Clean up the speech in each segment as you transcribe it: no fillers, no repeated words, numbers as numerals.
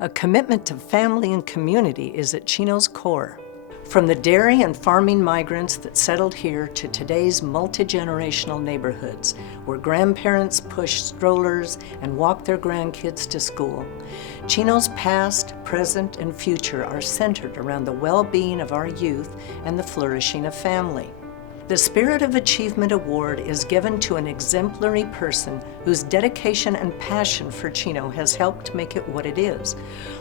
A commitment to family and community is at Chino's core. From the dairy and farming migrants that settled here to today's multi-generational neighborhoods where grandparents push strollers and walk their grandkids to school, Chino's past, present, and future are centered around the well-being of our youth and the flourishing of family. The Spirit of Achievement Award is given to an exemplary person whose dedication and passion for Chino has helped make it what it is,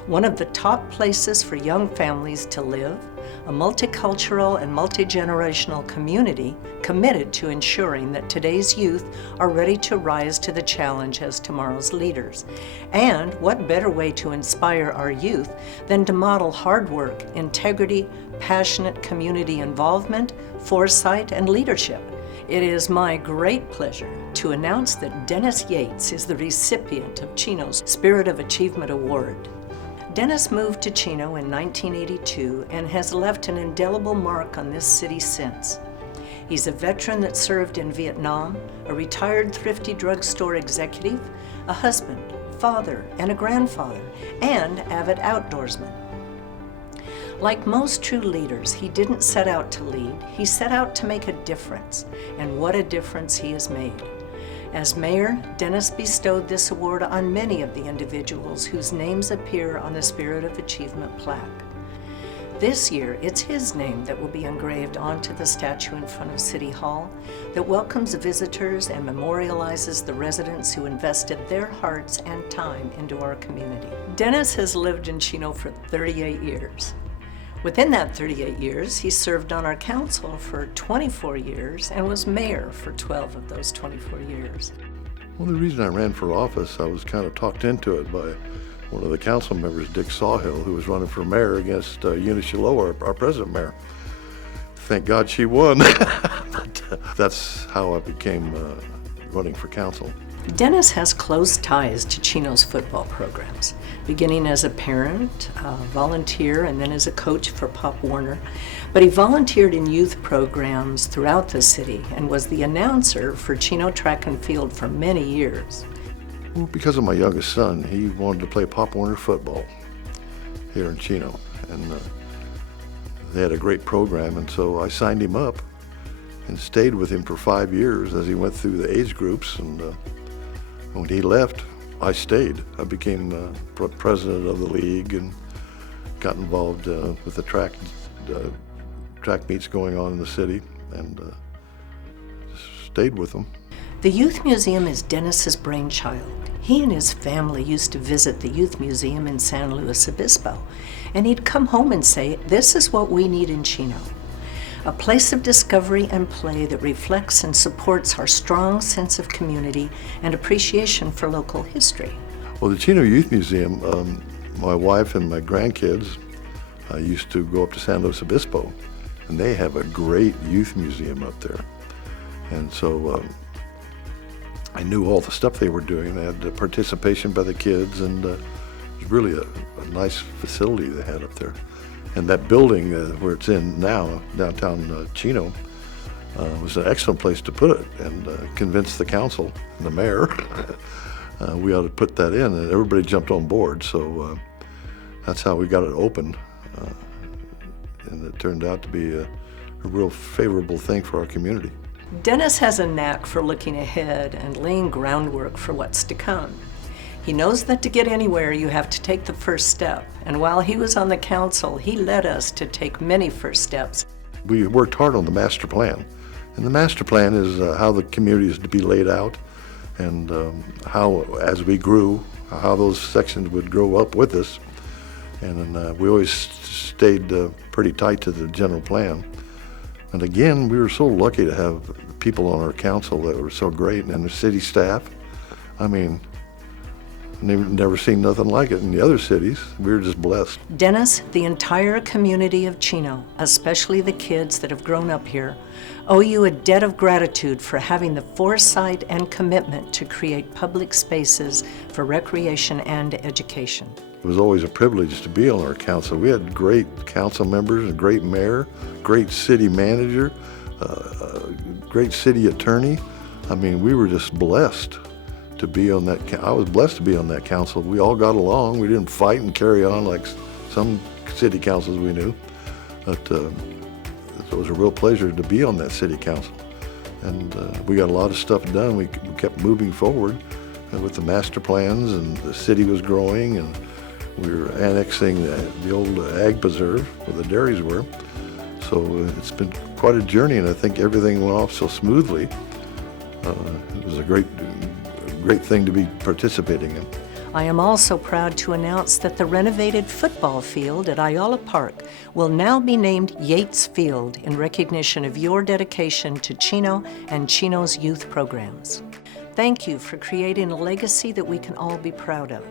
one of the top places for young families to live, a multicultural and multi-generational community committed to ensuring that today's youth are ready to rise to the challenge as tomorrow's leaders. And what better way to inspire our youth than to model hard work, integrity, passionate community involvement, foresight, and leadership. It is my great pleasure to announce that Dennis Yates is the recipient of Chino's Spirit of Achievement Award. Dennis moved to Chino in 1982 and has left an indelible mark on this city since. He's a veteran that served in Vietnam, a retired thrifty drugstore executive, a husband, father, and a grandfather, and avid outdoorsman. Like most true leaders, he didn't set out to lead, he set out to make a difference, and what a difference he has made. As mayor, Dennis bestowed this award on many of the individuals whose names appear on the Spirit of Achievement plaque. This year, it's his name that will be engraved onto the statue in front of City Hall that welcomes visitors and memorializes the residents who invested their hearts and time into our community. Dennis has lived in Chino for 38 years. Within that 38 years, he served on our council for 24 years and was mayor for 12 of those 24 years. Well, the reason I ran for office, I was kind of talked into it by one of the council members, Dick Sawhill, who was running for mayor against Eunice Shiloh, our present mayor. Thank God she won. But that's how I became running for council. Dennis has close ties to Chino's football programs, beginning as a parent, volunteer, and then as a coach for Pop Warner. But he volunteered in youth programs throughout the city and was the announcer for Chino Track and Field for many years. Well, because of my youngest son, he wanted to play Pop Warner football here in Chino, and they had a great program, and so I signed him up and stayed with him for 5 years as he went through the age groups, and when he left, I stayed. I became president of the league and got involved with the track meets going on in the city, and stayed with them. The Youth Museum is Dennis's brainchild. He and his family used to visit the Youth Museum in San Luis Obispo, and he'd come home and say, "This is what we need in Chino." A place of discovery and play that reflects and supports our strong sense of community and appreciation for local history. Well, the Chino Youth Museum, my wife and my grandkids used to go up to San Luis Obispo, and they have a great youth museum up there. And so I knew all the stuff they were doing. They had the participation by the kids, and it was really a nice facility they had up there. And that building where it's in now, downtown Chino, was an excellent place to put it, and convinced the council and the mayor we ought to put that in, and everybody jumped on board. So that's how we got it open, and it turned out to be a real favorable thing for our community. Dennis has a knack for looking ahead and laying groundwork for what's to come. He knows that to get anywhere, you have to take the first step. And while he was on the council, he led us to take many first steps. We worked hard on the master plan. And the master plan is how the community is to be laid out, and how, as we grew, how those sections would grow up with us. And we always stayed pretty tight to the general plan. And again, we were so lucky to have people on our council that were so great, and the city staff. I mean, never seen nothing like it in the other cities. We were just blessed. Dennis, the entire community of Chino, especially the kids that have grown up here, owe you a debt of gratitude for having the foresight and commitment to create public spaces for recreation and education. It was always a privilege to be on our council. We had great council members, a great mayor, great city manager, great city attorney. I mean, we were just blessed to be on that. I was blessed to be on that council. We all got along. We didn't fight and carry on like some city councils we knew. But it was a real pleasure to be on that city council. And we got a lot of stuff done. We kept moving forward with the master plans, and the city was growing, and we were annexing the old ag preserve where the dairies were. So it's been quite a journey, and I think everything went off so smoothly. It was a great thing to be participating in. I am also proud to announce that the renovated football field at Ayala Park will now be named Yates Field in recognition of your dedication to Chino and Chino's youth programs. Thank you for creating a legacy that we can all be proud of.